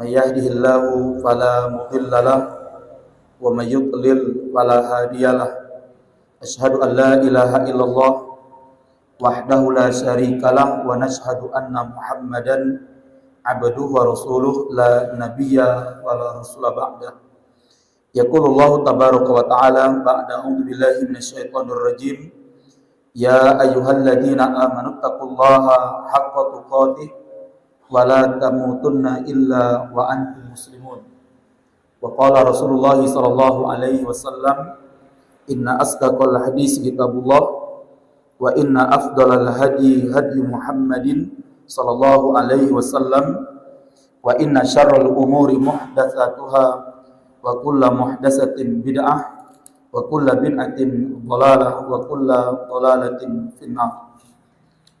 من يهده الله فلا مضل له ومن يضلل فلا هادي له أشهد أن لا إله إلا الله وحده لا شريك له ونشهد أن محمدا عبده ورسوله لا نبي ولا رسول بعده يقول الله تبارك وتعالى بعد أعوذ بالله من الشيطان الرجيم يا أيها الذين آمنوا اتقوا الله حق تقاته ولا تموتن إلا وأنتم مسلمون وقال رسول الله صلى الله عليه وسلم إن أصدق الحديث كتاب الله وإن أفضل الهدي هدي محمد صلى الله عليه وسلم وإن شر الأمور محدثاتها وكل محدثة بدعة وكل بدعة ضلالة وكل ضلالة في النار.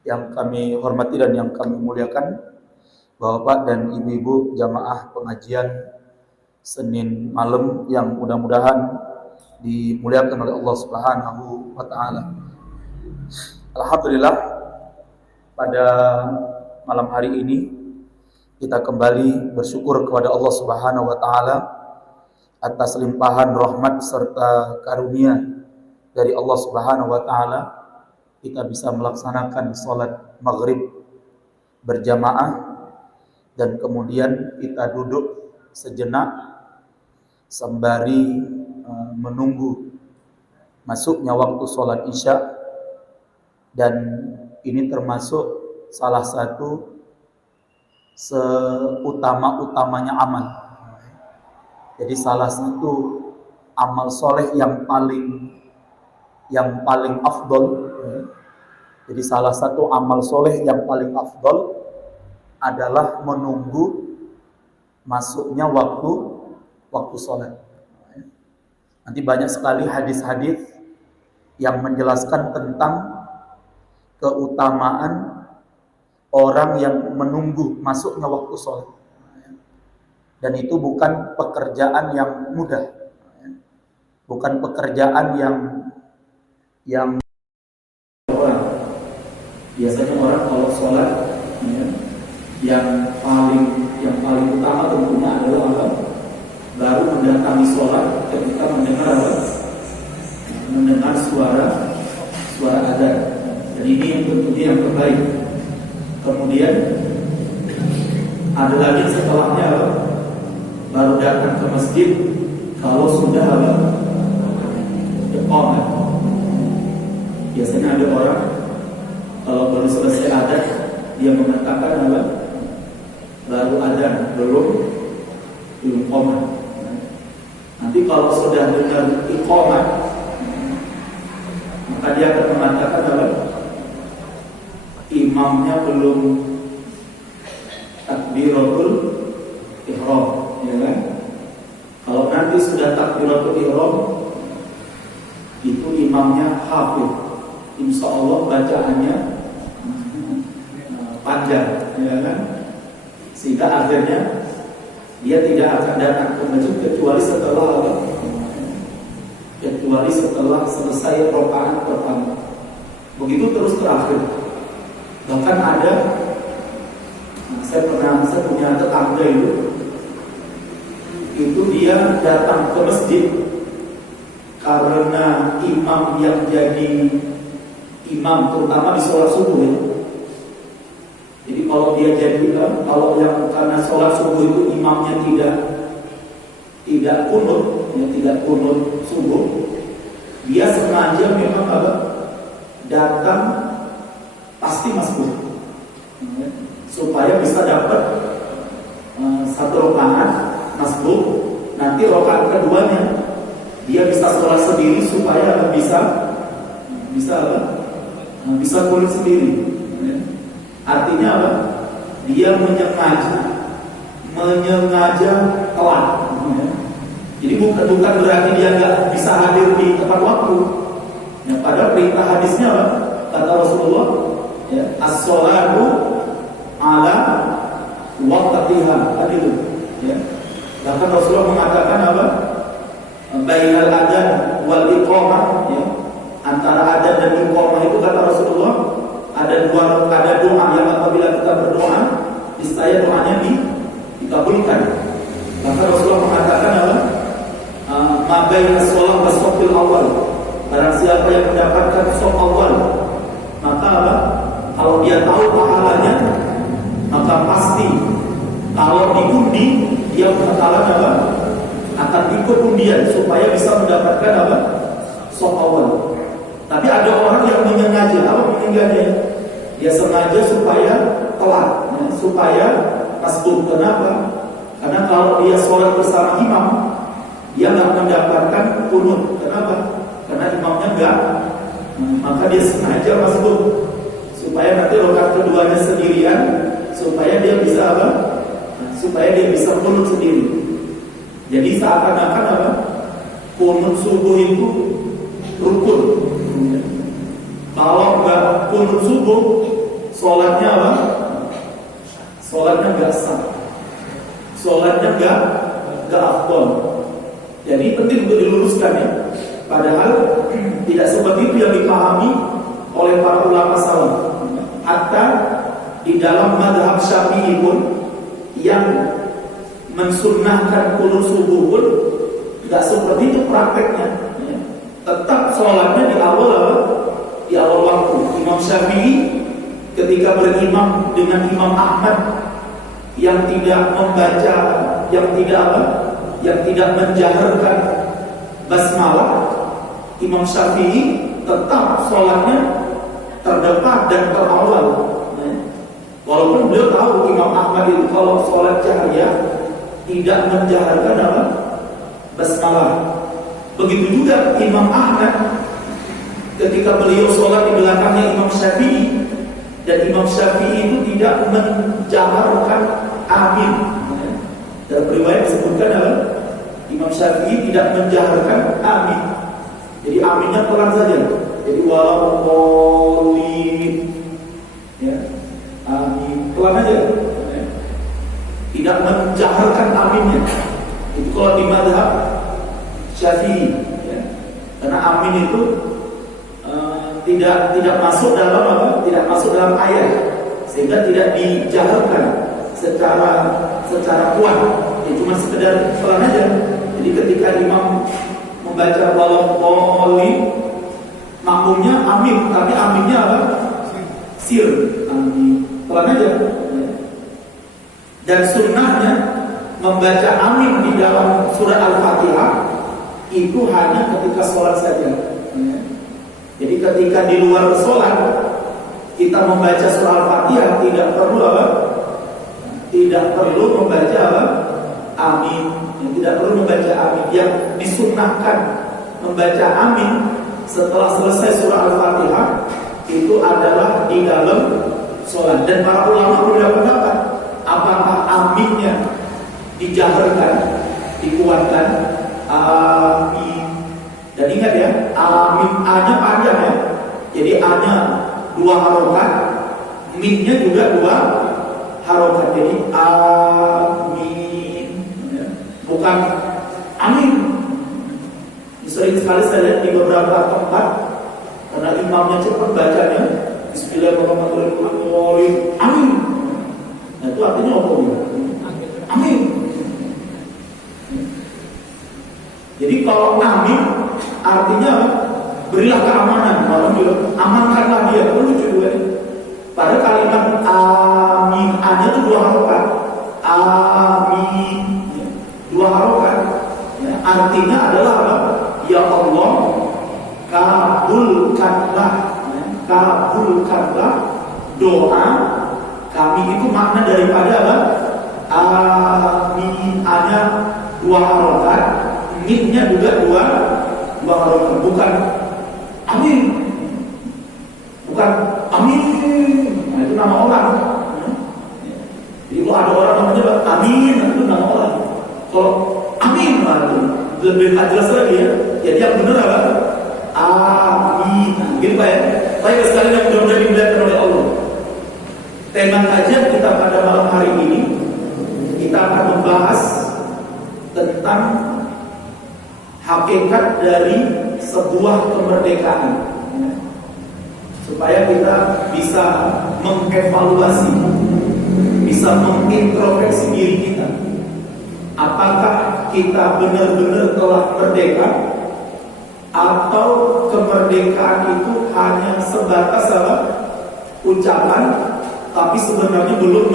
Yang kami hormati dan yang kami muliakan Bapak dan Ibu-ibu jamaah pengajian Senin malam yang mudah-mudahan dimuliakan oleh Allah Subhanahu wa taala. Alhamdulillah, pada malam hari ini kita kembali bersyukur kepada Allah Subhanahu wa taala atas limpahan rahmat serta karunia dari Allah Subhanahu wa taala. Kita bisa melaksanakan salat maghrib berjamaah dan kemudian kita duduk sejenak sembari menunggu masuknya waktu salat Isya, dan ini termasuk salah satu seutama-utamanya amal. Jadi salah satu amal soleh yang paling afdol. Jadi salah satu amal soleh yang paling afdol adalah menunggu masuknya waktu sholat. Nanti banyak sekali hadis-hadis yang menjelaskan tentang keutamaan orang yang menunggu masuknya waktu sholat. Dan itu bukan pekerjaan yang mudah, bukan pekerjaan yang biasanya orang kalau sholat yang paling utama tentunya adalah apa? Baru mendatangi sholat ketika mendengar suara adzan. Dan ini yang tentunya yang terbaik. Kemudian ada lagi setelahnya apa? Baru datang ke masjid kalau sudah apa? Iqamah. Biasanya ada orang kalau baru selesai adzan dia mengatakan apa? Baru adzan, belum iqamah. Nanti kalau sudah dengar iqamah, maka dia akan mengatakan apa? Imamnya belum takbiratul ihram, ya kan? Kalau nanti sudah takbiratul ihram, itu imamnya hafid. Insya Allah bacaannya panjang, ya kan? Sehingga akhirnya dia tidak akan datang ke masjid kecuali setelah selesai rakaat pertama. Begitu terus terakhir. Bahkan ada, saya punya tetangga itu dia datang ke masjid karena imam yang jadi imam terutama di sholat subuh ya. Jadi kalau dia karena sholat subuh itu imamnya tidak kunut subuh, dia sengaja memang datang pasti masuk supaya bisa dapat satu rakaat masuk. Nanti rakaat keduanya dia bisa sholat sendiri supaya bisa kunut sendiri. Artinya apa? Dia menyengaja telat. Jadi bukan berarti dia nggak bisa hadir di tepat waktu. Ya, pada perintah hadisnya apa? Kata Rasulullah, ya, as-sholatu ala waqtiha. Tadi itu. Ya. Bahkan Rasulullah mengatakan apa? Bainal adzan wal iqamah. Ya. Antara adzan dan iqamah itu kata Rasulullah ada doa yang apabila kita berdoa, niscaya doanya dikabulkan. Maka Rasulullah mengatakan apa? Ma baina shalah wa shafil awal. Barang siapa yang mendapatkan shaf awal, maka apa? Kalau dia tahu pahalanya, maka pasti kalau diundi dia bakalan apa? Akan ikut undian supaya bisa mendapatkan apa? Shaf awal. Tapi ada orang yang menyengaja, apa menyengaja? Dia sengaja supaya telat, ya, supaya masbuk. Kenapa? Karena kalau dia sholat bersama imam, dia nggak mendapatkan kunut. Kenapa? Karena imamnya enggak. Maka dia sengaja masbuk supaya nanti rakaat keduanya sendirian, supaya dia bisa apa? Supaya dia bisa kunut sendiri. Jadi seakan-akan apa? Kunut subuh itu rukun. Kalau nggak kunut subuh, sholatnya apa? Sholatnya nggak sah. Sholatnya nggak afdol. Jadi penting untuk diluruskan ya. Padahal tidak seperti itu yang dipahami oleh para ulama salaf. Hatta di dalam mazhab Syafi'i pun yang mensunnahkan kunut subuh pun nggak seperti itu prakteknya. Tetap sholatnya di awal apa? Di awal waktu. Imam Syafi'i ketika berimam dengan Imam Ahmad yang tidak membaca, yang tidak apa? Yang tidak menjaharkan basmalah, Imam Syafi'i tetap sholatnya terdepan dan terawal. Walaupun beliau tahu Imam Ahmad itu kalau sholat jahriyah tidak menjaharkan apa? Basmalah. Begitu juga Imam Ahmad ketika beliau sholat di belakangnya Imam Syafi'i, dan Imam Syafi'i itu tidak menjaharkan amin. Dalam riwayat disebutkan apa? Imam Syafi'i tidak menjaharkan amin. Jadi aminnya pelan saja. Jadi walaupun ya, amin pelan aja. Tidak menjaharkan aminnya. Itu kalau di mazhab Syafi'i, ya. Karena amin itu tidak masuk dalam apa? Tidak masuk dalam ayat, sehingga tidak dijaharkan secara kuat. Ya cuma sekedar pelan aja. Jadi ketika imam membaca walaupun makmumnya amin, tapi aminnya apa? Sir, amin. Pelan aja. Dan sunnahnya membaca amin di dalam surah Al-Fatihah itu hanya ketika sholat saja. Jadi ketika di luar sholat kita membaca surah Al-Fatihah tidak perlu apa? Tidak perlu membaca apa? Amin. Tidak perlu membaca amin. Yang disunnahkan membaca amin setelah selesai surah Al-Fatihah itu adalah di dalam sholat. Dan para ulama berbeda pendapat apakah aminnya dijaharkan, dikuatkan, amin. Dan ingat ya, amin A-nya panjang ya. Jadi A-nya 2 harokat, min-nya juga 2 harokat. Jadi amin, bukan amin. Sering sekali saya lihat di beberapa tempat, karena imamnya cepat bacanya, Bismillahirrahmanirrahim, amin. Nah itu artinya apa? Amin. Jadi kalau amin artinya berilah keamanan. Orang bilang amankanlah dia. Lucu juga nih. Pada kalimat amin, A-nya itu 2 harokat. Amin, 2 harokat. Ya, artinya adalah apa? Ya Allah, kabulkanlah, kabulkanlah doa kami. Itu makna daripada apa? Amin, A-nya 2 harokat, min-nya juga 2 harokat. Bukan amin, bukan amin. Nah itu nama orang. Jadi kalau ada orang namanya amin, itu nama orang. Kalau amin, itu lebih jelas lagi ya. Jadi yang benar apa? Amin. Gitu Pak ya. Baik sekali yang mudah-mudahan dimuliakan oleh Allah. Tema kajian kita pada malam hari ini, kita akan membahas tentang hakikat dari sebuah kemerdekaan, supaya kita bisa mengevaluasi, bisa bisa mengintrospeksi diri kita. Apakah kita benar-benar telah merdeka, atau kemerdekaan itu hanya sebatas ucapan, tapi sebenarnya belum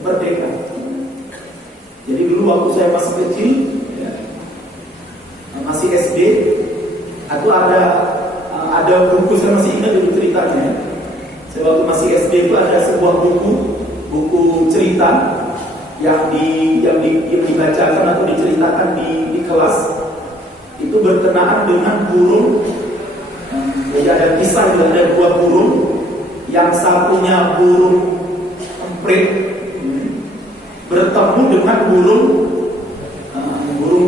merdeka. Jadi dulu waktu saya masih kecil, masih SD, aku ada buku, saya masih ingat dulu ceritanya. Saya waktu masih SD itu ada sebuah buku cerita yang dibacakan atau diceritakan di kelas, itu berkenaan dengan burung. Jadi ada kisah, ada dua burung, yang satunya burung emprit bertemu dengan burung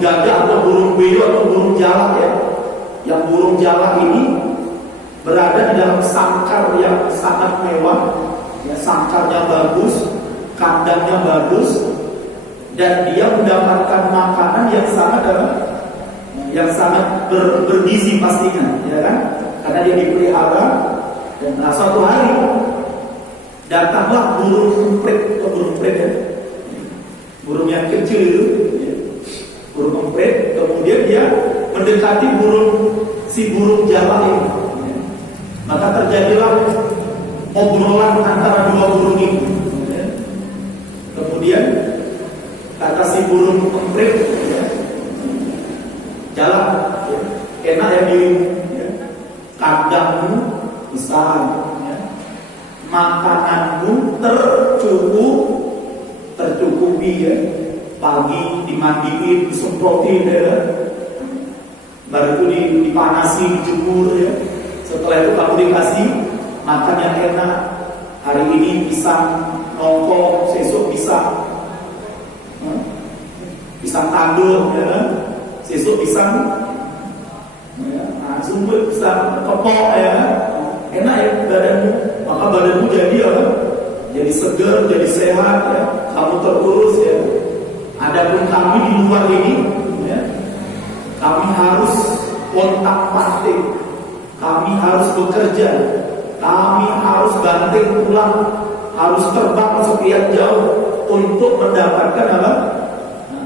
gagak atau burung beo atau burung jalak ya. Yang burung jalak ini berada di dalam sangkar yang sangat mewah, ya, sangkarnya bagus, kandangnya bagus, dan dia mendapatkan makanan yang sangat bergizi pastinya, ya kan? Karena dia dipelihara. Dan suatu hari datanglah burung emprit ya, burung yang kecil itu, ya, burung emprit. Kemudian dia mendekati si burung jalak ini. Ya. Maka terjadilah obrolan antara dua burung ini. Ya. Kemudian kata si burung emprit, ya, jalak, ya, enak ya dirimu, ya, kandangmu besar, ya, makananmu tercukupi, ya, pagi dimandiin, disemprotin, ya, baru itu dipanasi, dijemur, ya. Setelah itu kamu dikasih makan yang enak. Hari ini pisang nongko, besok pisang tanduk, ya, besok pisang, ya, sumber pisang kepok, ya, enak ya badanmu. Maka badanmu jadi segar, jadi sehat, ya, kamu terurus, ya. Adapun kami di luar ini, ya, kami harus kontak partai, kami harus bekerja, kami harus banting tulang, harus terbang sekian jauh untuk mendapatkan apa?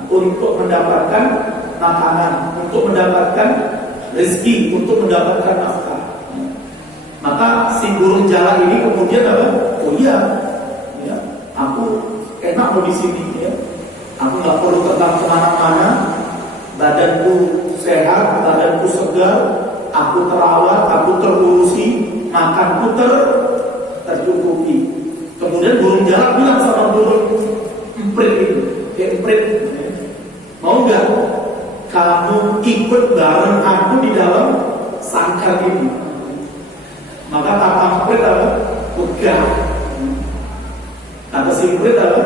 Untuk mendapatkan makanan, untuk mendapatkan rezeki, untuk mendapatkan nafkah. Maka si burung jalak ini kemudian apa? Oh iya, ya, aku enak mau di sini, ya. Aku nggak perlu terbang kemana-mana, badanku sehat, badanku segar, aku terawat, aku terurusi, makanku tercukupi. Kemudian burung jalak bilang sama burung emprit itu, emprit, mau nggak kamu ikut bareng aku di dalam sangkar ini? Maka kata emprit apa? Enggak. Kata si emprit apa?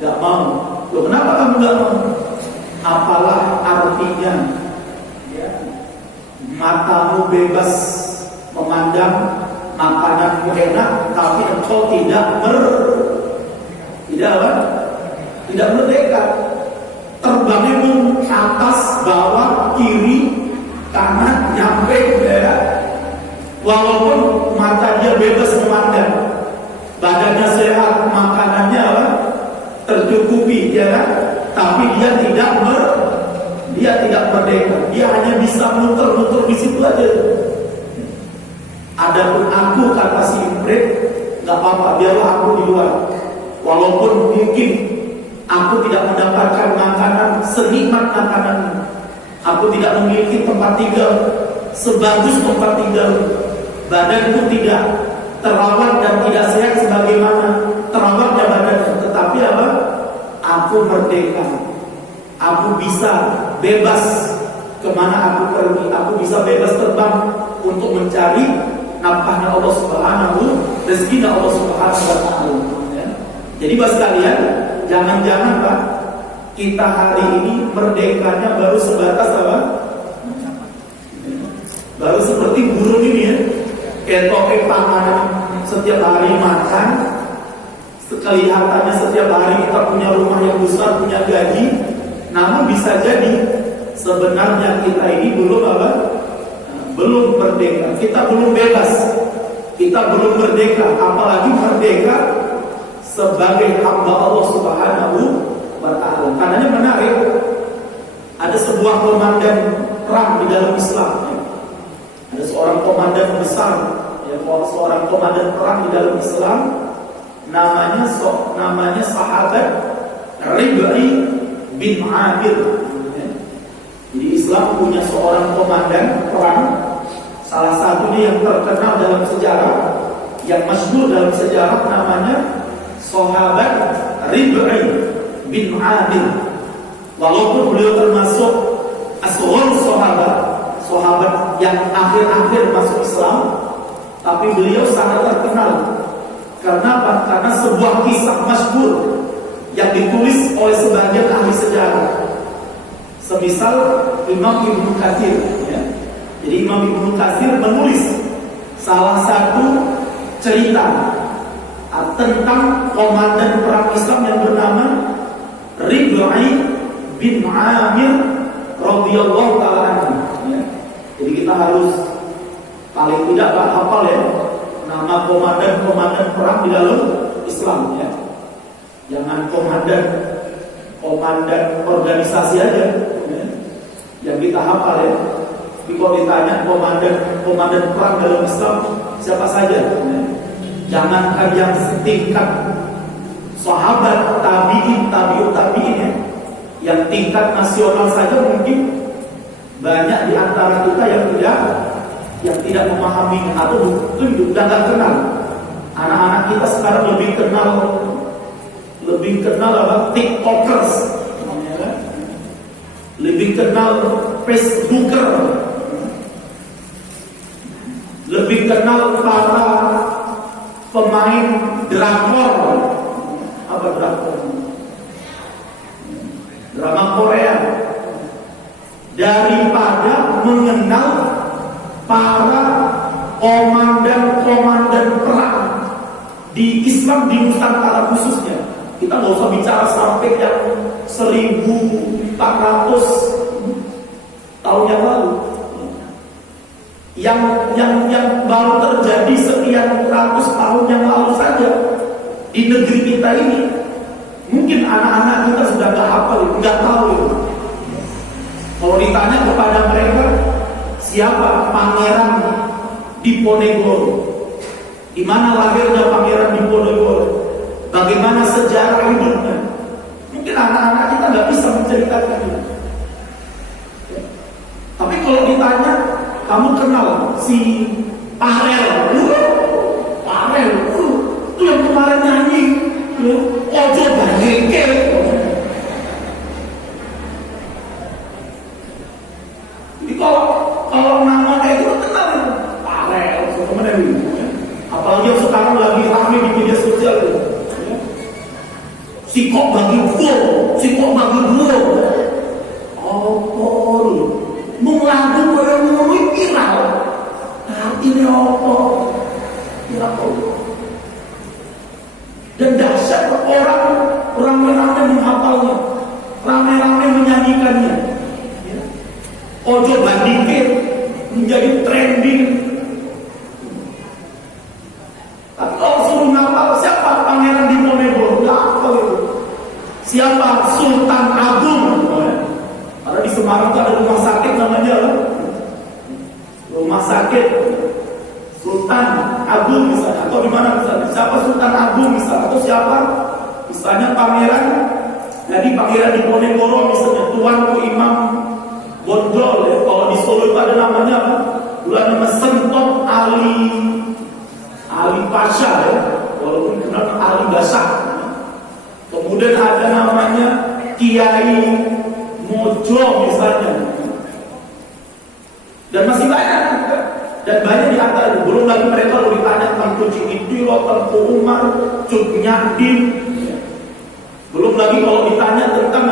Nggak mau. Loh, kenapa kamu nggak mau? Apalah artinya, ya, matamu bebas memandang makananmu enak, tapi engkau tidak merdeka. Terbangnya pun atas, bawah, kiri, kanan, nyampe, ya. Walaupun mata dia bebas memandang, badannya sehat, makanannya apa? Tercukupi, ya kan? Tapi dia tidak merdeka. Dia hanya bisa muter-muter di situ aja. Adapun aku, kata si emprit, nggak apa-apa, biarlah aku di luar. Walaupun mungkin aku tidak mendapatkan makanan senikmat makanan ini, aku tidak memiliki tempat tinggal sebagus tempat tinggal, badanku tidak terawat dan tidak sehat sebagaimana terawatnya badanku, tetapi apa? Aku merdeka. Aku bisa bebas kemana aku pergi. Aku bisa bebas terbang untuk mencari nafkahnya Allah Subhanahu, rezekinya Allah Subhanahu wa Ta'ala. Ya. Jadi bos sekalian, jangan-jangan Pak, kita hari ini merdekanya baru sebatas apa? Baru seperti burung ini, ya. Ketoke panganan setiap hari makan, kelihatannya setiap hari kita punya rumah yang besar, punya gaji. Namun bisa jadi sebenarnya kita ini belum apa? Belum merdeka. Kita belum bebas. Kita belum merdeka. Apalagi merdeka sebagai hamba Allah Subhanahu wa Ta'ala. Karenanya menarik, ada sebuah komandan perang di dalam Islam. Ada seorang komandan besar, seorang komandan perang di dalam Islam, namanya sahabat Rib'i bin Amir. Jadi Islam punya seorang komandan perang, salah satunya yang terkenal dalam sejarah, yang masyhur dalam sejarah, namanya sahabat Rib'i bin Amir. Walaupun beliau termasuk asghar sahabat yang akhir-akhir masuk Islam, tapi beliau sangat terkenal. Kenapa? Karena sebuah kisah masyhur yang ditulis oleh sebagian ahli sejarah. Semisal Imam Ibnu Katsir, ya. Jadi Imam Ibnu Katsir menulis salah satu cerita tentang komandan perang Islam yang bernama Rib'i bin Amir radhiyallahu ta'ala anhu. Ya. Jadi kita harus paling tidak hafal ya nama komandan perang di dalam Islam, ya. Jangan komandan organisasi aja, ya. Yang kita hafal ya. Jadi kalau ditanya komandan perang dalam Islam siapa saja, ya. Jangankan yang setingkat sahabat, tabi'ut tabi'in, ya. Yang tingkat nasional saja mungkin banyak di antara kita yang tidak memahami atau mungkin sudah tidak kenal. Anak-anak kita sekarang lebih kenal apa? TikTokers, lebih kenal Facebooker, lebih kenal para pemain drakor. Apa drakor? Drama Korea, daripada mengenal para komandan perang di Islam di Nusantara khususnya. Kita nggak usah bicara sampai yang 1400 tahun yang lalu. Yang baru terjadi sekian ratus tahun yang lalu saja di negeri kita ini, mungkin anak-anak kita sudah nggak hafal, nggak tahu. Kalau ditanya kepada mereka, siapa Pangeran Diponegoro? Di mana lahirnya Pangeran Diponegoro? Bagaimana sejarah hidupnya? Mungkin anak-anak kita nggak bisa menceritakan itu. Tapi kalau ditanya, kamu kenal si Farel? Farel, itu yang kemarin nyanyi Ojo Bandingke. Jadi kalau nama kayak gitu kenal Farel, kemudian itu. Apalagi yang sekarang lagi ramai di media sosial itu. Sikok bagi gua. Oh, menglagu orang ngomong viral. Artinya apa? Viral. Dan dahsyat orang ramai-ramai menghafalnya, ramai-ramai menyanyikannya. Ojo bandingke menjadi trending. Tapi kalau suruh ngapal, siapa Pangeran Diponegoro? Nggak hafal itu. Siapa Sultan Agung? Karena di Semarang itu ada rumah sakit namanya Rumah Sakit Sultan Agung misalnya, atau di mana misalnya? Siapa Sultan Agung misalnya, atau siapa misalnya Pangeran? Jadi Pangeran Diponegoro misalnya, Tuanku Imam Bonjol, ya. Kalau di Solo itu ada namanya apa? Bulan nama Sentot Ali Pasha, ya. Walaupun kenal Ali Basah. Kemudian ada namanya Kiai Mojo misalnya. Dan masih banyak. Dan banyak di antara itu. Belum lagi mereka kalau ditanya tentang Kunci Idiro, Tengku Umar, Cuk Nyadin. Belum lagi kalau ditanya tentang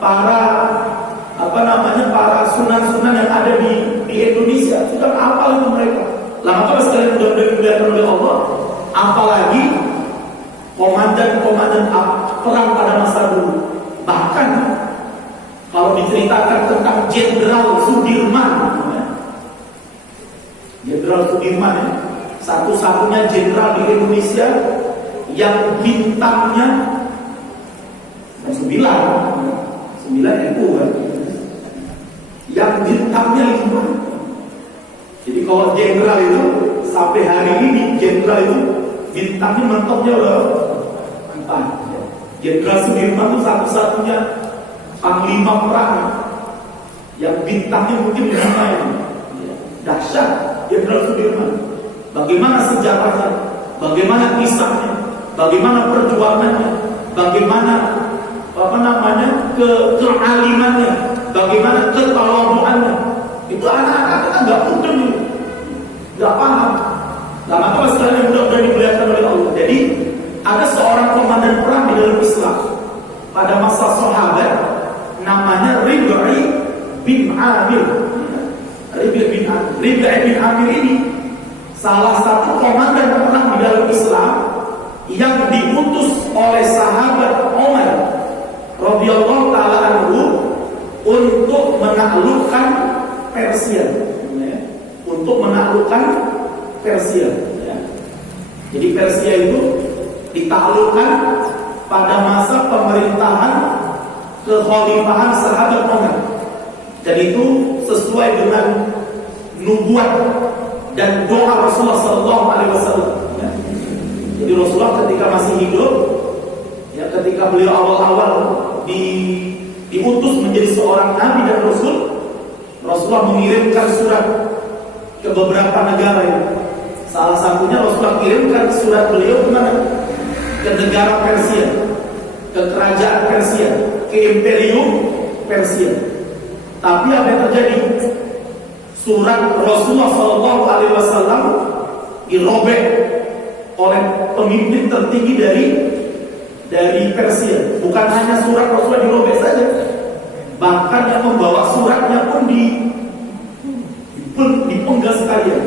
para sunan-sunan yang ada di Indonesia. Sudah hafal itu mereka. Lah maka sekalian sudah dimuliakan oleh Allah, apalagi komandan perang pada masa dulu. Bahkan kalau diceritakan tentang Jenderal Sudirman, ya, satu-satunya jenderal di Indonesia yang bintangnya 9 itu kan, yang bintangnya 5. Jadi kalau jenderal itu sampai hari ini jenderal itu bintangnya mentoknya udah 4. Jenderal Sudirman itu satu-satunya panglima perang yang bintangnya mungkin 5 itu. Dahsyat Jenderal Sudirman. Bagaimana sejarahnya, bagaimana kisahnya, bagaimana perjuangannya, bagaimana kealimannya, bagaimana ketawaduannya. Itu anak-anak kita nggak mungkin, nggak paham. Nah, maka sekalian yang mudah-mudahan dimuliakan oleh Allah. Jadi ada seorang komandan perang di dalam Islam pada masa sahabat, namanya Rib'i bin Amir. Rib'i bin Amir ini salah satu komandan perang di dalam Islam yang diutus oleh sahabat Umar radhiyallahu taala anhu untuk menaklukkan Persia, untuk menaklukkan Persia. Jadi Persia itu ditaklukkan pada masa pemerintahan kekhalifahan sahabat Umar, dan itu sesuai dengan nubuat dan doa Rasulullah SAW. Jadi Rasulullah ketika masih hidup, ketika beliau awal-awal diutus menjadi seorang nabi dan rasul, Rasulullah mengirimkan surat ke beberapa negara. Salah satunya Rasulullah kirimkan surat beliau kemana? Ke negara Persia, ke kerajaan Persia, ke Imperium Persia. Tapi apa yang terjadi? Surat Rasulullah SAW dirobek oleh pemimpin tertinggi dari Persia. Bukan hanya surat Rasulullah dirobek saja, bahkan yang membawa suratnya pun dipenggal sekalian.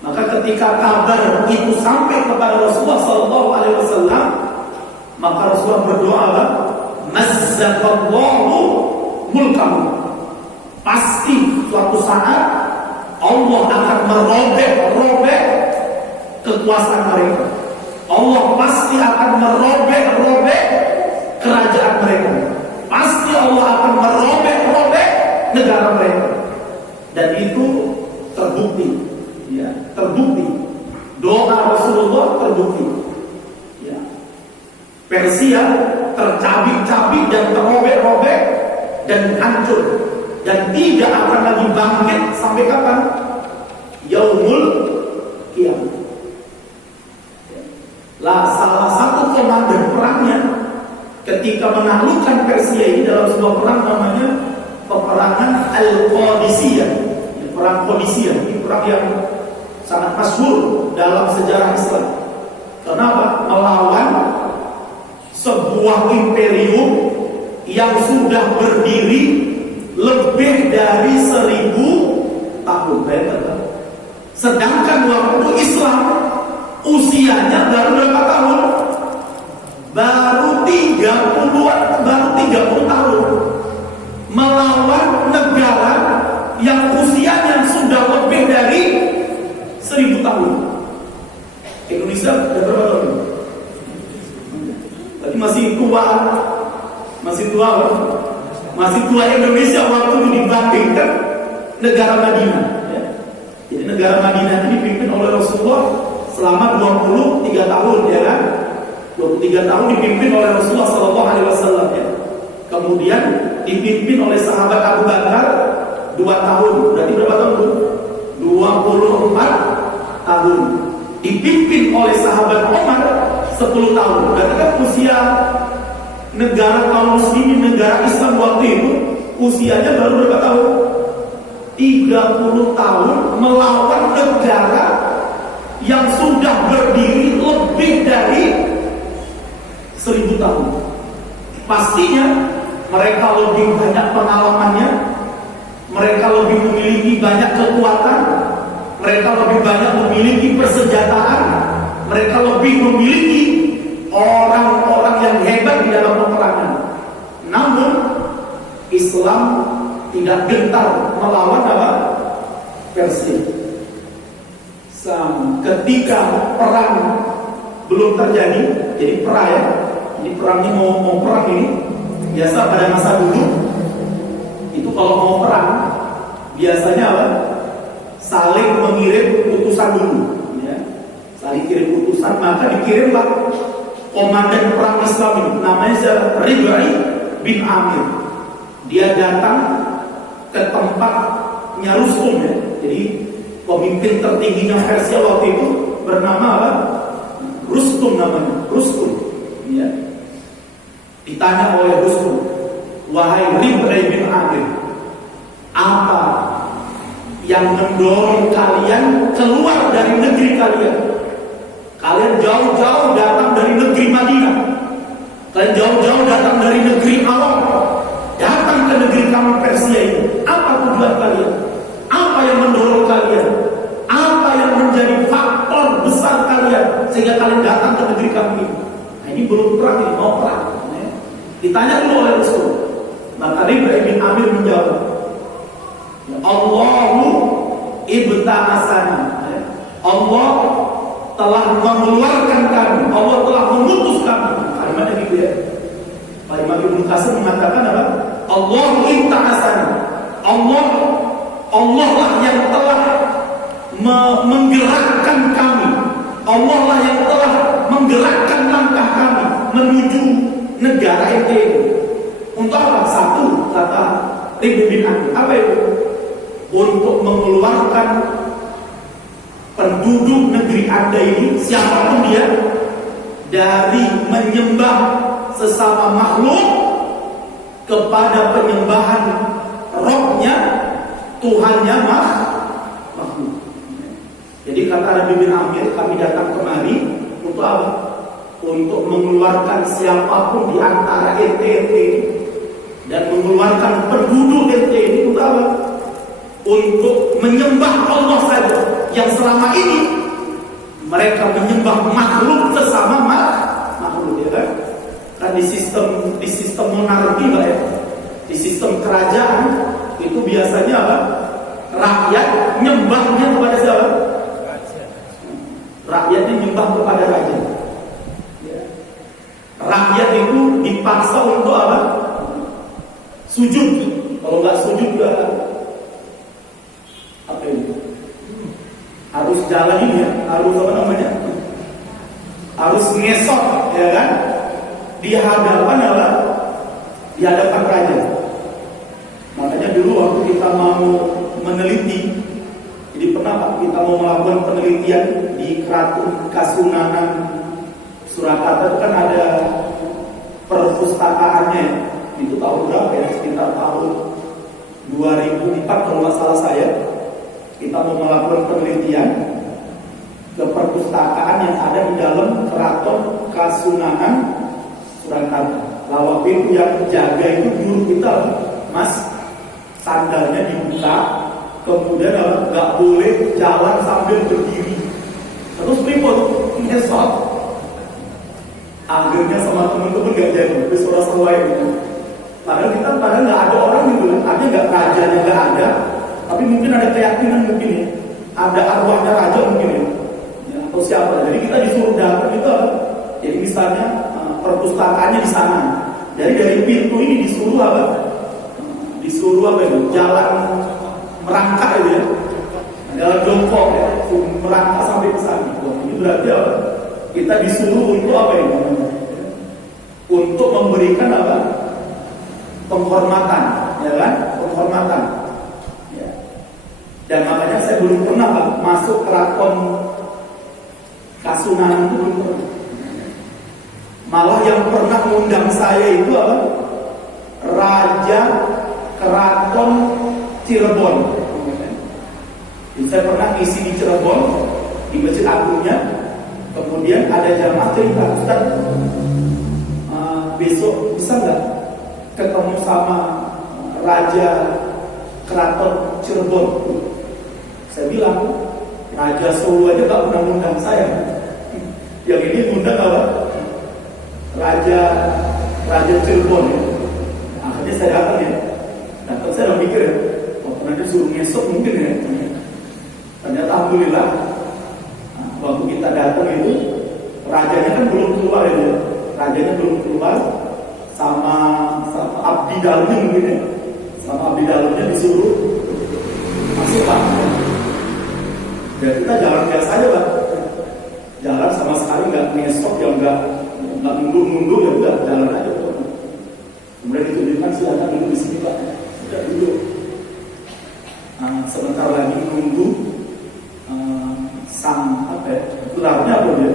Maka ketika kabar itu sampai kepada Rasulullah SAW, maka Rasulullah berdoa, mazzaqallahu mulkahu. Pasti suatu saat Allah akan merobek kekuasaan mereka. Allah pasti akan merobek kerajaan mereka. Pasti Allah akan merobek negara mereka. Dan itu terbukti, terbukti. Doa Rasulullah terbukti. Persia tercabik-cabik dan terobek-robek dan hancur, dan tidak akan lagi bangkit sampai kapan? Yaumul Qiyamah. Lah, salah satu komandan perangnya ketika menaklukkan Persia ini dalam sebuah perang namanya peperangan Al-Qadisiyah. Perang Qadisiyah ini perang yang sangat masyhur dalam sejarah Islam. Kenapa? Melawan sebuah imperium yang sudah berdiri lebih dari 1000 tahun. Sedangkan waktu Islam usianya baru berapa tahun? Baru 30 tahun. Melawan negara yang usianya sudah lebih dari 1000 tahun. Indonesia sudah berapa tahun? Berarti masih tua Indonesia waktu itu dibandingkan negara Madinah. Jadi negara Madinah ini dipimpin oleh Rasulullah selama 23 tahun, ya kan? 23 tahun dipimpin oleh Rasulullah SAW. Kemudian dipimpin oleh sahabat Abu Bakar 2 tahun. Berarti berapa tahun? 24 tahun. Dipimpin oleh sahabat Umar 10 tahun. Berarti kan usia negara kaum muslimin, negara Islam waktu itu usianya baru berapa tahun? 30 tahun melawan negara yang sudah berdiri lebih dari 1000 tahun. Pastinya mereka lebih banyak pengalamannya, mereka lebih memiliki banyak kekuatan, mereka lebih banyak memiliki persenjataan, mereka lebih memiliki orang-orang yang hebat di dalam peperangan. Namun Islam tidak gentar melawan apa? Persia. Ketika perang belum terjadi, jadi perang ya. Jadi perang ini mau perang ini biasa pada masa dulu itu kalau mau perang biasanya apa? Saling mengirim utusan dulu, ya. Saling kirim utusan, maka dikirimlah komandan perang Islam ini, namanya Rib'i bin Amir. Dia datang ke tempatnya Rustum ya. Jadi pemimpin tertingginya Persia waktu itu bernama apa? Rustum namanya, Rustum. Ya. Ditanya oleh Rustum, wahai Rib'i bin Amir, apa yang mendorong kalian keluar dari negeri kalian? Kalian jauh-jauh datang dari negeri Madinah, kalian jauh-jauh datang dari negeri Aram, datang ke negeri kami Persia ini. Apa tujuan kalian? Apa yang mendorong kalian? Apa yang menjadi faktor besar kalian sehingga kalian datang ke negeri kami? Nah, ini belum perang, ini mau perang. Ditanya dulu oleh Rasul. Maka Rib'i bin Amir menjawab, Allahu ibta'asana. Allah telah mengeluarkan kami, Allah telah mengutus kami. Kalimatnya gitu ya. Kalimat Ibnu Katsir mengatakan apa? Allahu ibta'asana. Allah lah yang telah menggerakkan kami. Allah lah yang telah menggerakkan langkah kami menuju negara itu. Untuk apa? Satu, kata Rib'i bin Amir, apa itu? Untuk mengeluarkan penduduk negeri Anda ini, siapapun dia, dari menyembah sesama makhluk kepada penyembahan rohnya, Tuhannya makhluk. Jadi kata Rib'i bin Amir, kami datang kemari untuk apa? Untuk mengeluarkan siapapun di antara ente dan mengeluarkan penduduk ente ini untuk apa? Untuk menyembah Allah saja, yang selama ini mereka menyembah makhluk sesama makhluk, ya kan? Kan di sistem monarki lah ya, di sistem kerajaan itu biasanya apa? Rakyat nyembahnya kepada siapa? Rakyatnya nyembah kepada raja. Rakyat itu dipaksa untuk apa? Sujud. Kalau nggak sujud juga apa itu? Harus jalan ini ya, harus apa namanya? Harus ngesot, ya kan? Di hadapan apa? Di hadapan raja. Makanya dulu waktu kita mau meneliti, jadi pernah kita mau melakukan penelitian di Keraton Kasunanan Surakarta, itu kan ada perpustakaannya. Itu tahun berapa ya? Sekitar tahun 2004 kalau nggak salah saya. Kita mau melakukan penelitian ke perpustakaan yang ada di dalam Keraton Kasunanan Surakarta. Lawak pintu yang jaga itu guru kita, Mas, sandalnya dibuka, kemudian nggak boleh jalan sambil berdiri. Terus pripot ngesot. Akhirnya sama teman-teman nggak jadi, bersuara seruai gitu. Padahal nggak ada orang gitu, artinya nggak, rajanya nggak ada, tapi mungkin ada keyakinan mungkin ya, ada arwahnya raja mungkin ya, atau siapa. Jadi kita disuruh datang itu, jadi misalnya perpustakaannya di sana. Jadi dari pintu ini disuruh apa? Disuruh apa itu? Jalan merangkak itu ya, jalan jongkok ya, merangkak sampai ke sana. Ini berarti apa? Kita disuruh untuk apa ini? Untuk memberikan apa? Penghormatan, ya kan? Penghormatan. Ya. Dan makanya saya belum pernah masuk keraton Kasunanan itu belum pernah. Malah yang pernah mengundang saya itu apa? Raja Keraton Cirebon. Jadi saya pernah isi di Cirebon di Masjid Agungnya. Kemudian ada jamaah cerita, Ustaz, besok bisa nggak ketemu sama Raja Keraton Cirebon? Saya bilang, Raja Solo aja nggak pernah undang saya. Yang ini undang apa? Raja Cirebon ya. Akhirnya saya datang ya. Dan saya udah mikir ya, nanti suruh ngesok mungkin ya. Ternyata alhamdulillah, waktu kita datang itu rajanya kan belum keluar ya, rajanya belum keluar, sama abdi dalamnya begini, sama abdi dalamnya disuruh masuk Pak. Ya kita jalan biasa aja Pak, jalan sama sekali nggak ngesok, ya nggak mundur ya udah jalan aja Pak. Kemudian ditunjukkan silakan duduk di sini Pak, sudah duduk. Sebentar lagi nunggu sang gelarnya apa dia?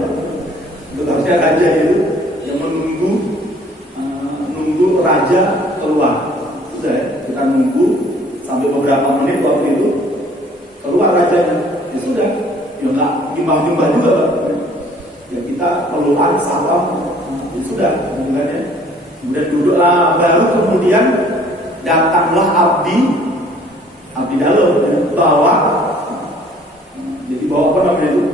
Gelarnya raja itu yang nunggu raja keluar. Sudah ya, kita nunggu sampai beberapa menit waktu itu keluar rajanya. Ya sudah, ya nggak gimbal-gimbal juga Pak. Ya kita keluar salam, ya sudah, kemudian duduklah, baru kemudian datanglah abdi dalam ya, bawa apa namanya itu,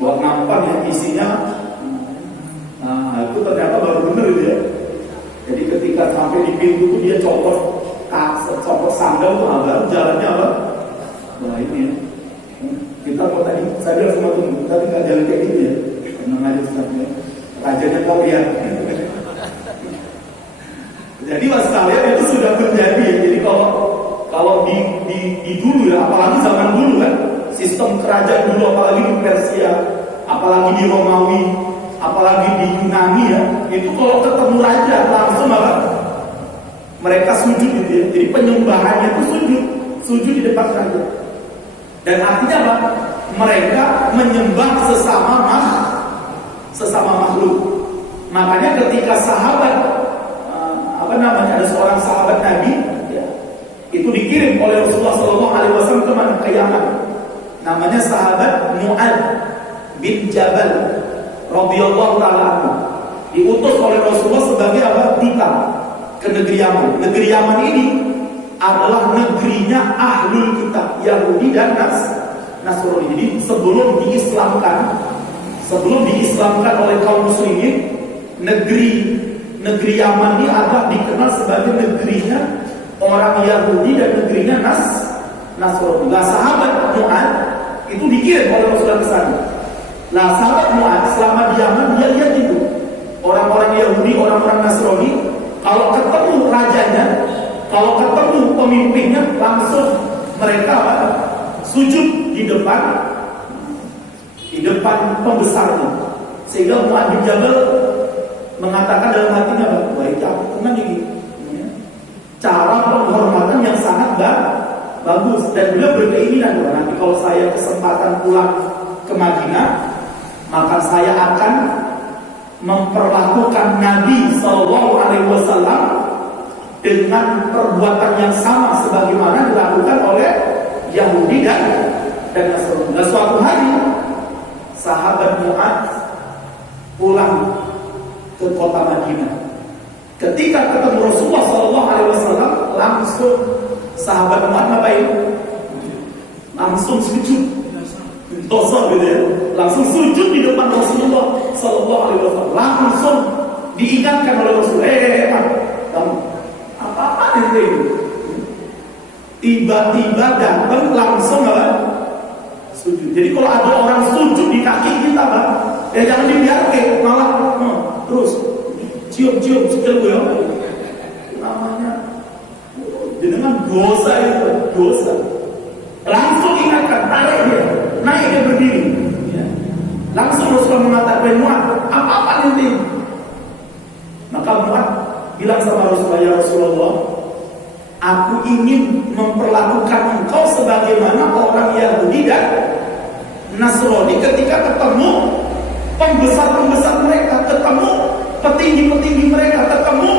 bawa nampan yang isinya. Nah itu ternyata baru bener itu ya. Jadi ketika sampai di pintu itu dia copot sandal tuh, baru jalannya apa? Nah ini ya. Kita mau tadi, saya bilang sama temen, tapi nggak jalan kayak gitu ya. Tenang aja sebenarnya. Rajanya kau lihat. Jadi masalahnya itu sudah terjadi ya. Jadi kalau di dulu ya, apalagi zaman dulu kan, sistem kerajaan dulu, apalagi di Persia, apalagi di Romawi, apalagi di Yunani ya, itu kalau ketemu raja langsung apa? Mereka sujud gitu ya. Jadi penyembahannya itu sujud di depan raja. Dan artinya apa? Mereka menyembah sesama makhluk. Makanya ketika sahabat ada seorang sahabat Nabi ya, itu dikirim oleh Rasulullah SAW ke mana? Ke Yaman. Namanya sahabat Mu'ad bin Jabal radhiyallahu ta'ala anhu. Diutus oleh Rasulullah sebagai apa? Duta ke negeri Yaman. Negeri Yaman ini adalah negerinya ahlul kitab, Yahudi dan Nasrani. Jadi sebelum diislamkan oleh kaum muslimin, negeri Yaman ini adalah dikenal sebagai negerinya orang Yahudi dan negerinya Nasrani. Nah, sahabat Mu'ad itu dikirim oleh Rasulullah ke sana. Nah, sahabat Mu'ad selama di Yaman dia lihat itu orang-orang Yahudi, orang-orang Nasrani, kalau ketemu rajanya, kalau ketemu pemimpinnya, langsung mereka sujud di depan pembesarnya. Sehingga Mu'ad bin Jabal mengatakan dalam hatinya, baik aku tenang ini. Cara penghormatan yang sangat bagus, dan beliau berkeinginan nanti kalau saya kesempatan pulang ke Madinah, maka saya akan memperlakukan Nabi SAW dengan perbuatan yang sama sebagaimana dilakukan oleh Yahudi dan Nasrani. Nah, suatu hari sahabat Mu'ad pulang ke kota Madinah. Ketika ketemu Rasulullah SAW, langsung sahabat Mu'ad ngapain? Langsung sujud, dosa gitu ya. Langsung sujud di depan Rasulullah SAW. Langsung diingatkan oleh Rasulullah, kamu apa ini? Tiba-tiba datang langsung sujud. Jadi kalau ada orang sujud di kaki kita, ya jangan dibiarkan, malah terus cium-cium sekel gue namanya dengan dosa itu, dosa. Langsung ingatkan, tarik dia, naik dia berdiri ya. Langsung Rasulullah mengatakan, Mu'ad, apa nanti? Maka Mu'ad bilang sama Rasulullah, ya Rasulullah, aku ingin memperlakukan engkau sebagaimana orang Yahudi dan Nasrani ketika ketemu pembesar-pembesar mereka, ketemu petinggi-petinggi mereka, ketemu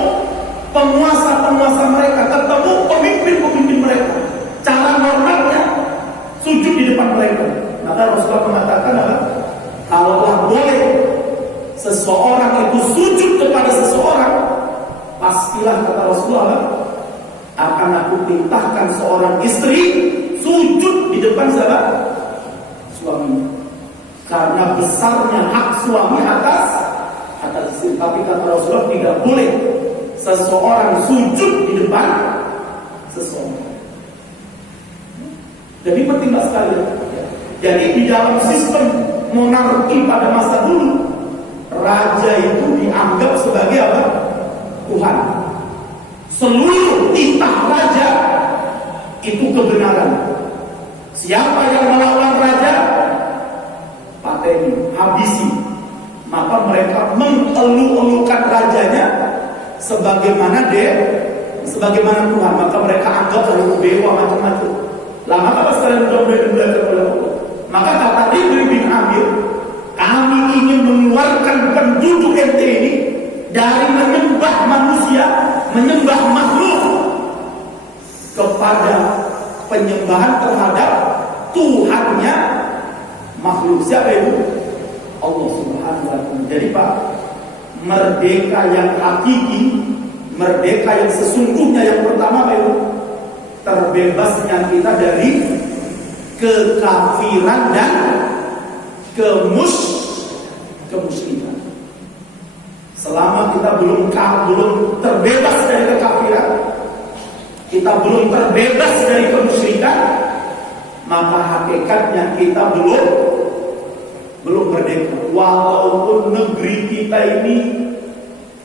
penguasa-penguasa mereka, ketemu pemimpin-pemimpin mereka. Cara normalnya sujud di depan mereka. Maka Rasulullah mengatakan, kalaulah boleh seseorang itu sujud kepada seseorang, pastilah kata Rasulullah, akan aku perintahkan seorang istri sujud di depan suaminya. Karena besarnya hak suami atas istri. Tapi kata Rasulullah, tidak boleh seseorang sujud di depan seseorang. Jadi penting sekali. Jadi di dalam sistem monarki pada masa dulu, raja itu dianggap sebagai apa? Tuhan. Seluruh titah raja itu kebenaran. Siapa yang melawan raja, pateni, habisi. Maka mereka mengeluh-elukan rajanya sebagaimana Tuhan. Maka mereka anggap lalu dewa macam-macam. Lah maka pas kalian udah belajar oleh Allah. Maka kata Ribri bin Amir, kami ingin mengeluarkan penduduk NT ini dari menyembah manusia, menyembah makhluk, kepada penyembahan terhadap Tuhannya makhluk. Siapa itu? Allah Subhanahu wa ta'ala. Jadi Pak, merdeka yang hakiki, merdeka yang sesungguhnya yang pertama itu terbebasnya kita dari kekafiran dan kemusyrikan. Selama kita belum terbebas dari kekafiran, kita belum terbebas dari kemusyrikan, maka hakikatnya kita belum merdeka. Walaupun negeri kita ini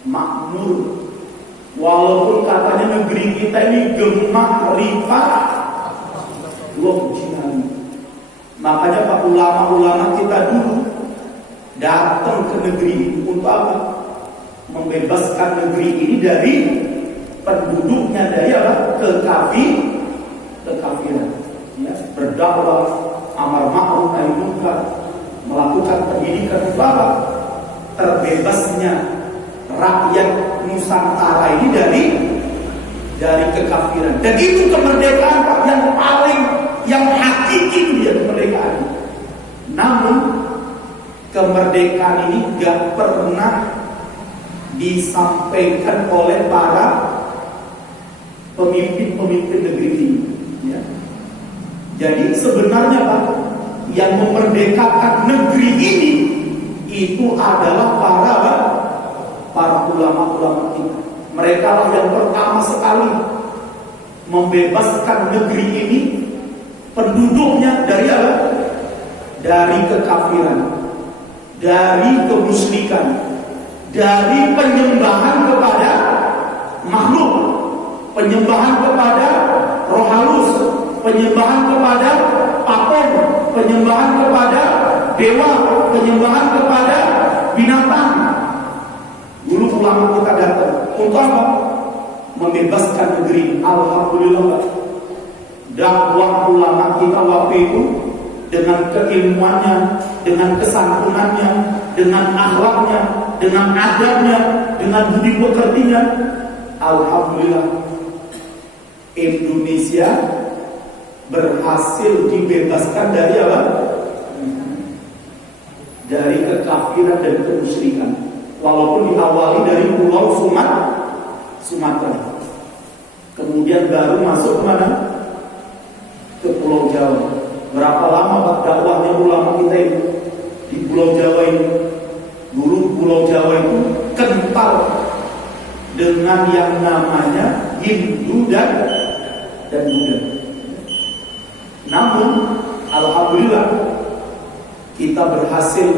makmur, walaupun katanya negeri kita ini gemah rifat, makanya Pak ulama-ulama kita dulu datang ke negeri ini untuk apa? Membebaskan negeri ini dari penduduknya dari apa? Kekafiran. Ya, berdakwah, amar ma'ruf nahi munkar, melakukan pendidikan apa? Terbebasnya rakyat Nusantara ini dari kekafiran. Dan itu kemerdekaan Pak yang hakiki dia kemerdekaan. Namun kemerdekaan ini gak pernah disampaikan oleh para pemimpin negeri ini. Ya. Jadi sebenarnya Pak, yang memerdekakan negeri ini itu adalah para ulama-ulama kita. Mereka lah yang pertama sekali membebaskan negeri ini, penduduknya dari apa? Dari kekafiran, dari kemusyrikan, dari penyembahan kepada makhluk, penyembahan kepada roh halus, penyembahan kepada patung, penyembahan kepada dewa, penyembahan kepada binatang. Dulu ulama kita datang untuk apa? Membebaskan negeri. Alhamdulillah, dakwah ulama kita waktu itu dengan keilmuannya, dengan kesantunannya, dengan akhlaknya, dengan adabnya, dengan budi pekertinya, alhamdulillah Indonesia berhasil dibebaskan dari apa? Dari kekafiran dan kemusyrikan. Walaupun diawali dari Pulau Sumatera, kemudian baru masuk kemana? Ke Pulau Jawa. Berapa lama Pak dakwahnya ulama kita itu di Pulau Jawa ini? Dulu Pulau Jawa itu kental dengan yang namanya Hindu dan Buddha. Namun alhamdulillah kita berhasil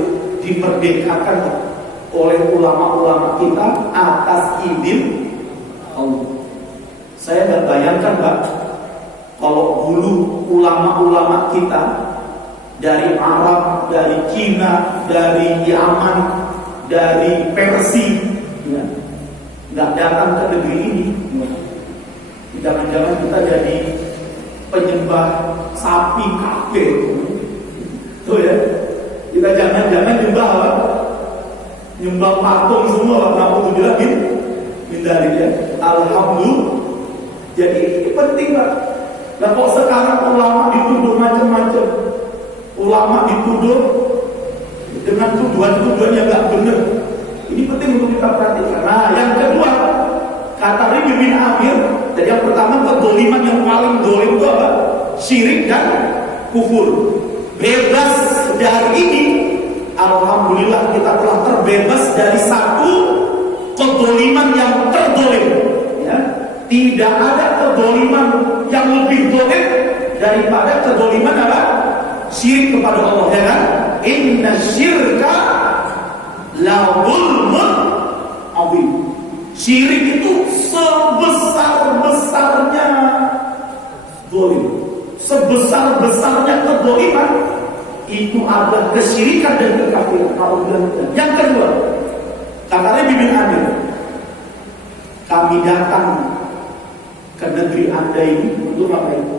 dimerdekakan oleh ulama-ulama kita atas izin Allah. Saya nggak bayangkan Pak, kalau dulu ulama-ulama kita dari Arab, dari Cina, dari Yaman, dari Persia, ya, nggak datang ke negeri ini, jangan-jangan kita jadi penyembah sapi kafe, tuh ya, kita jangan-jangan nyembah patung semua, na'udzubillah min dzalik ya. Alhamdulillah. Jadi ini penting Pak. Nah kok sekarang ulama dituduh macam-macam, ulama dituduh dengan tuduhan-tuduhan yang nggak benar. Ini penting untuk kita perhatikan. Nah yang kedua, kata Ribri bin Amir, jadi yang pertama kedzaliman yang paling zalim itu apa? Syirik dan kufur. Bebas dari ini, alhamdulillah kita telah terbebas dari satu kedzaliman yang terzalim. Ya. Tidak ada kedzaliman yang lebih zalim daripada kedzaliman apa? Syirik kepada Allah, ya kan? Inna syirka la zulmun azim. Syirik itu sebesar-besarnya zalim. Sebesar-besarnya kedzaliman itu adalah kesyirikan dan kekafiran. Yang kedua, katanya Bimbing Amir, kami datang ke negeri Anda ini untuk apa itu?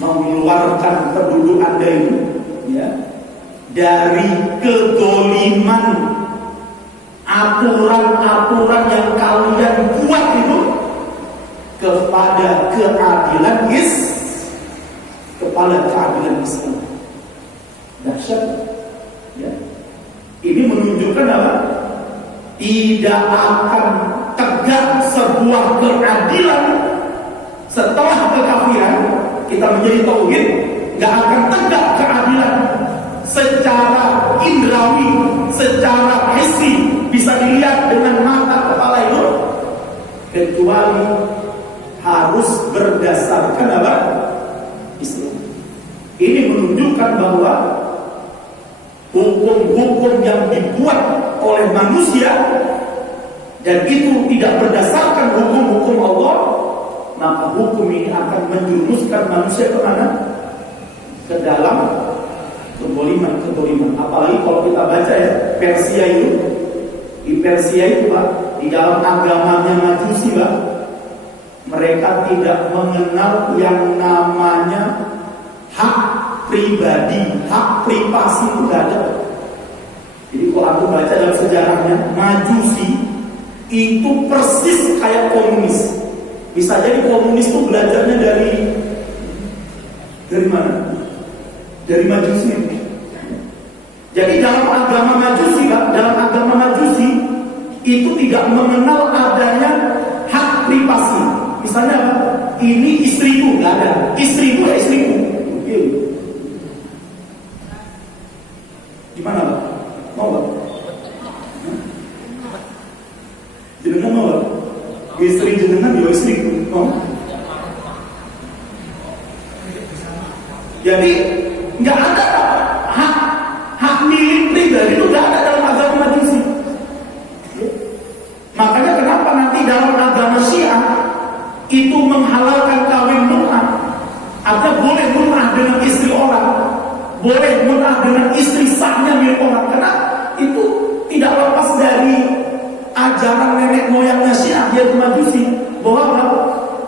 Mengeluarkan penduduk Anda ini, ya, dari kedzaliman, aturan-aturan yang kalian buat itu, kepada keadilan Islam. Dahsyat, ya. Ini menunjukkan apa? Tidak akan tegak sebuah keadilan setelah kekafiran kita menjadi tauhid. Gak akan tegak keadilan secara indrawi, secara hissi, bisa dilihat dengan mata kepala itu, kecuali harus berdasarkan apa? Islam. Ini menunjukkan bahwa hukum-hukum yang dibuat oleh manusia dan itu tidak berdasarkan hukum-hukum Allah, maka hukum ini akan menjerumuskan manusia ke mana? Ke dalam kezaliman. Apalagi kalau kita baca ya, Persia itu, di Persia itu Pak, di dalam agamanya Majusi Pak, mereka tidak mengenal yang namanya hak pribadi, hak privasi itu gak ada. Jadi kalau aku baca dalam sejarahnya, Majusi itu persis kayak komunis. Bisa jadi komunis itu belajarnya dari mana? Dari Majusi. Jadi dalam agama Majusi, dalam agama Majusi itu tidak mengenal adanya hak privasi. Misalnya apa? Ini istriku, nggak ada. Istriku ya istriku. Oke. Gimana Pak? Mau Pak? Jenengan mau Pak? Istri jenengan ya istriku. Mau? Jadi nggak ada hak milik pribadi itu nggak ada dalam agama Majusi. Makanya kenapa nanti dalam agama Syiah itu menghalalkan kawin mut'ah, atau boleh mut'ah dengan istri orang, boleh mut'ah dengan istri sahnya milik orang, karena itu tidak lepas dari ajaran nenek moyangnya Syiah yaitu Majusi, bahwa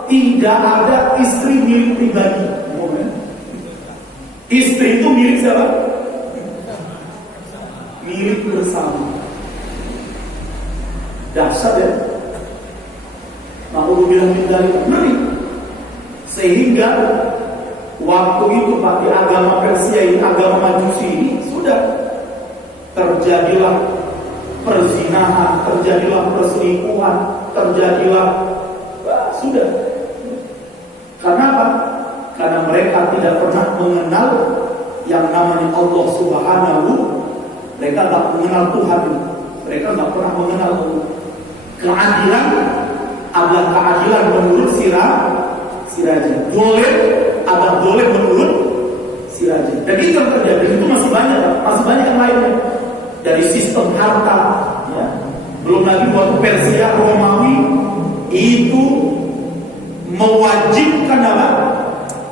tidak ada istri milik pribadi. Istri itu milik siapa? Milik bersama. Dahsyat ya. Aku bilang dari ngeri. Sehingga waktu itu pakai agama Persia ini, agama Majusi ini, sudah terjadilah perzinahan, terjadilah perselingkuhan, terjadilah sudah. Karena apa? Karena mereka tidak pernah mengenal yang namanya Allah Subhanahu. Mereka tak mengenal Tuhan. Mereka tak pernah mengenal keadilan adalah keadilan menurut Siraja. Boleh ada boleh menurut Siraja. Dan itu yang terjadi. Itu masih banyak yang lainnya. Dari sistem harta, ya. Belum lagi waktu Persia Romawi itu mewajibkan apa?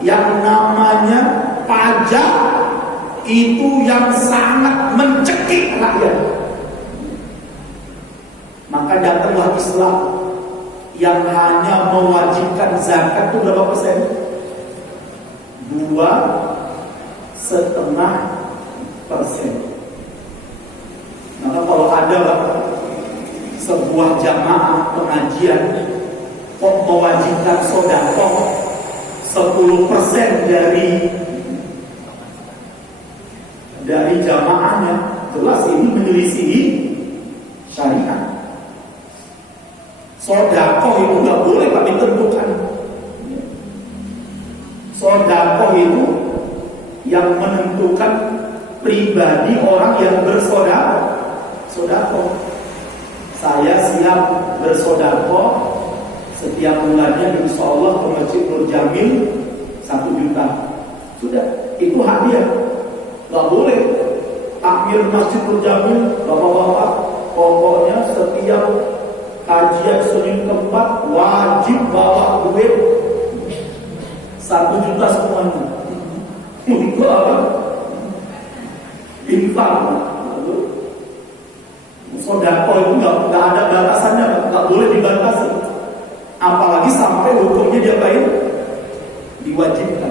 Yang namanya pajak itu yang sangat mencekik rakyat. Maka datanglah Islam yang hanya mewajibkan zakat itu berapa persen? 2,5%. Maka kalau ada sebuah jamaah pengajian kok mewajibkan sedekah 10% dari jamaahnya, jelas ini menyelisihi syariat. Sedekah itu nggak boleh Pak ditentukan. Sedekah itu yang menentukan pribadi orang yang bersedekah. Saya siap bersedekah setiap bulannya, insya Allah ke Masjid Nur Jamil 1 juta. Sudah, itu hadiah. Gak boleh Amir Masjid Jamil, bapak-bapak, pokoknya setiap kajian Senin keempat wajib bawa duit 1 juta semuanya. Untuk apa? Infak. Sodako itu nggak ada batasannya, nggak boleh dibatasi. Apalagi sampai hukumnya dia baik diwajibkan.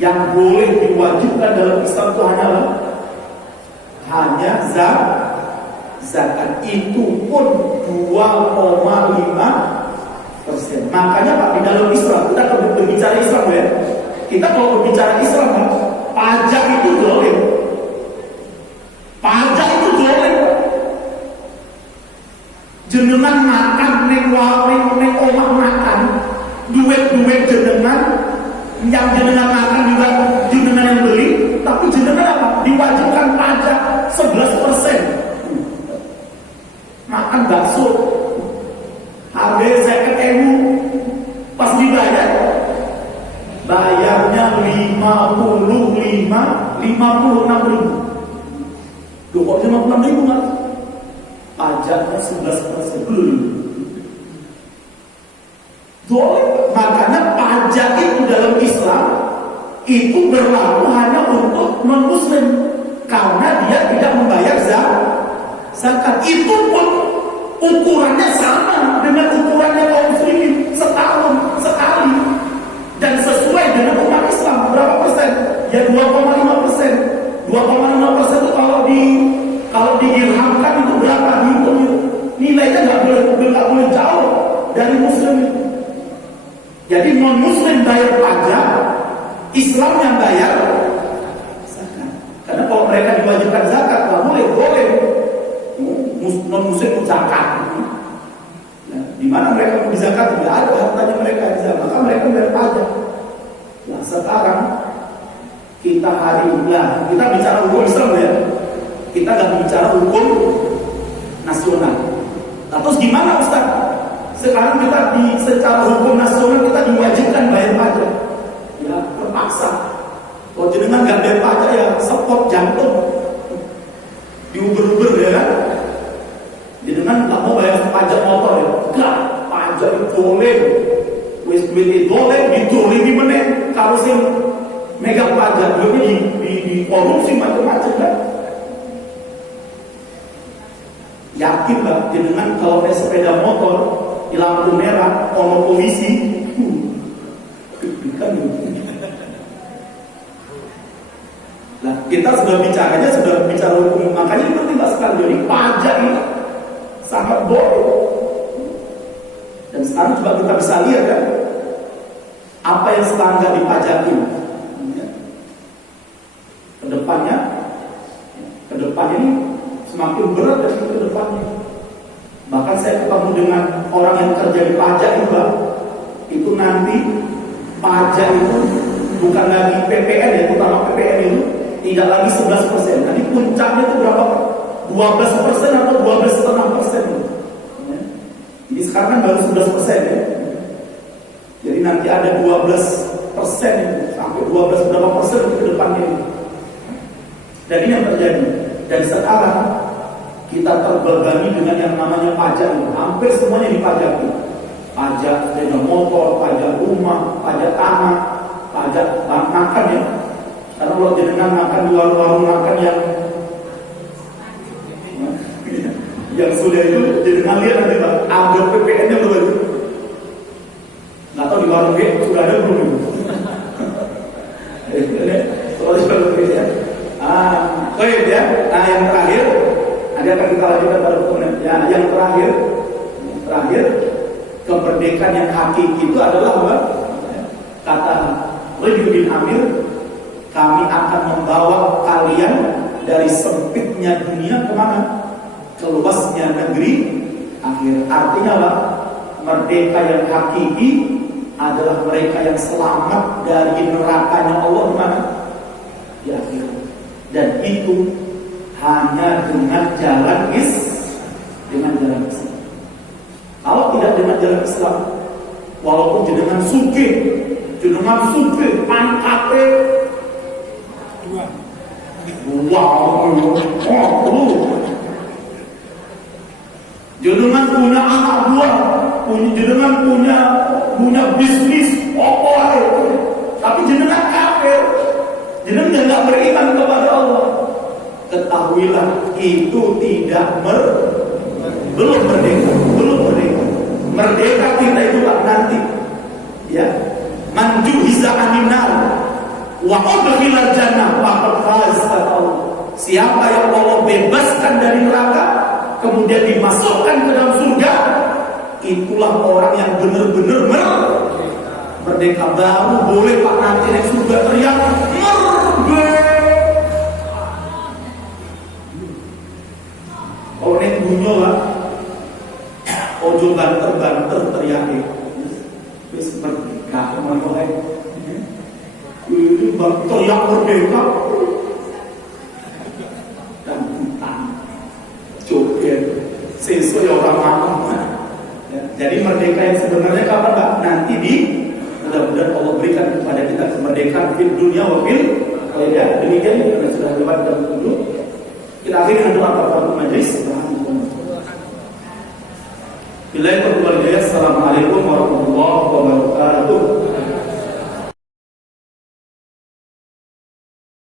Yang boleh diwajibkan dalam Islam itu hanya zakat. Itu pun 2,5%. Makanya Pak, di dalam Islam kita kalau berbicara Islam ya, kita kalau berbicara Islam Pak, pajak itu zalim. Pajak itu zalim. Jenengan makan neng omah makan duit jenengan, yang jenengan makan juga jenengan yang beli, tapi jenengan apa? Diwajibkan pajak 11%. Makan bakso harganya 50.000, pas dibayar bayarnya 56.000. Loh kok 56.000 Mas? Pajaknya 11% belum. Makanya pajak itu dalam Islam itu berlaku hanya untuk non-muslim, karena dia tidak membayar zakat. Itu pun ukurannya sama dengan ukurannya kaum muslimin, setahun sekali, dan sesuai dengan umat Islam. Berapa persen? Ya 2,5%. 2,5% itu kalau didirhamkan itu berapa? Dihitung itu nilainya nggak boleh jauh dari muslim. Jadi non muslim bayar pajak, Islam yang bayar zakat. Karena kalau mereka diwajibkan zakat, nggak boleh non muslim pun zakat. Nah, di mana mereka punya zakat? Tidak ada hartanya mereka di zakat, maka mereka bayar pajak. Nah sekarang kita kita bicara hukum Islam ya, kita nggak bicara hukum nasional. Nah, terus gimana Ustaz? Sekarang kita secara hukum nasional kita diwajibkan bayar pajak, ya terpaksa. Kalau jenengan nggak bayar pajak ya sepot jantung, diuber-uber ya kan? Jenengan nggak mau bayar pajak motor ya? Enggak, pajak itu boleh, wis duit boleh, ditolong gimana? Kalau sih megang pajak duitnya di korupsi macam-macam kan? Yakin Mbak, jenengan kalau naik sepeda motor di lampu merah, ono polisi, kan? Nah, kita sudah bicara hukum, makanya ini penting sekali. Jadi pajak ini sangat boleh. Dan sekarang juga kita bisa lihat kan, apa yang sekarang nggak dipajaki. Kedepannya ini semakin berat dari kedepannya. Bahkan saya ketemu dengan orang yang kerja di pajak juga, itu nanti pajak itu bukan lagi PPN ya, utama PPN itu tidak lagi 11%. Nanti puncaknya itu berapa? 12% atau 12,5%. Ini sekarang kan baru 11% ya. Jadi nanti ada 12% itu, sampai 12 berapa persen ke depannya. Dan ini yang terjadi. Dan sekarang kita terbebani dengan yang namanya pajak ini. Hampir semuanya dipajaki. Pajak sepeda motor, pajak rumah, pajak tanah, pajak makan ya. Karena kalau jenengan makan di warung-warung makan yang sudah itu, jenengan lihat nanti Pak, ada PPN-nya belum? Nggak tahu di warung sudah ada belum? Kalau di warung ya. Baik ya. Nah yang terakhir, nanti akan kita lanjutkan pada hukumnya. Ya, yang terakhir kemerdekaan yang hakiki itu adalah apa? Kata Ridwan bin Amir, kami akan membawa kalian dari sempitnya dunia kemana? Ke luasnya negeri akhir. Artinya apa? Merdeka yang hakiki adalah mereka yang selamat dari nerakanya Allah di mana? Di akhir. Dan itu hanya dengan jalan Islam. Kalau tidak dengan jalan Islam, walaupun jenengan sugih pangkatnya Wow, jenengan punya anak buah, jenengan punya bisnis, tapi jenengan kafir, jenengan tidak beriman kepada Allah. Ketahuilah itu belum merdeka. Merdeka kita itulah nanti, ya. Manjuhiza animal wa udkhilal jannah faqad faz, kata Allah. Siapa yang Allah bebaskan dari neraka kemudian dimasukkan ke dalam surga, itulah orang yang benar-benar merdeka. Baru boleh Pak nanti naik surga teriak merdeka. Kalau naik bunyo lah, ojo banter teriaknya wis merdeka mulai ini teriak merdeka dan hutan joget sesuai orang malam. Jadi merdeka yang sebenarnya kapan Pak? Nanti mudah-mudahan Allah berikan kepada kita kemerdekaan di dunia wafil. Demikian karena sudah lewat jam 7. Kita akhiri dengan doa kafaratul majelis. Assalamualaikum warahmatullahi wabarakatuh.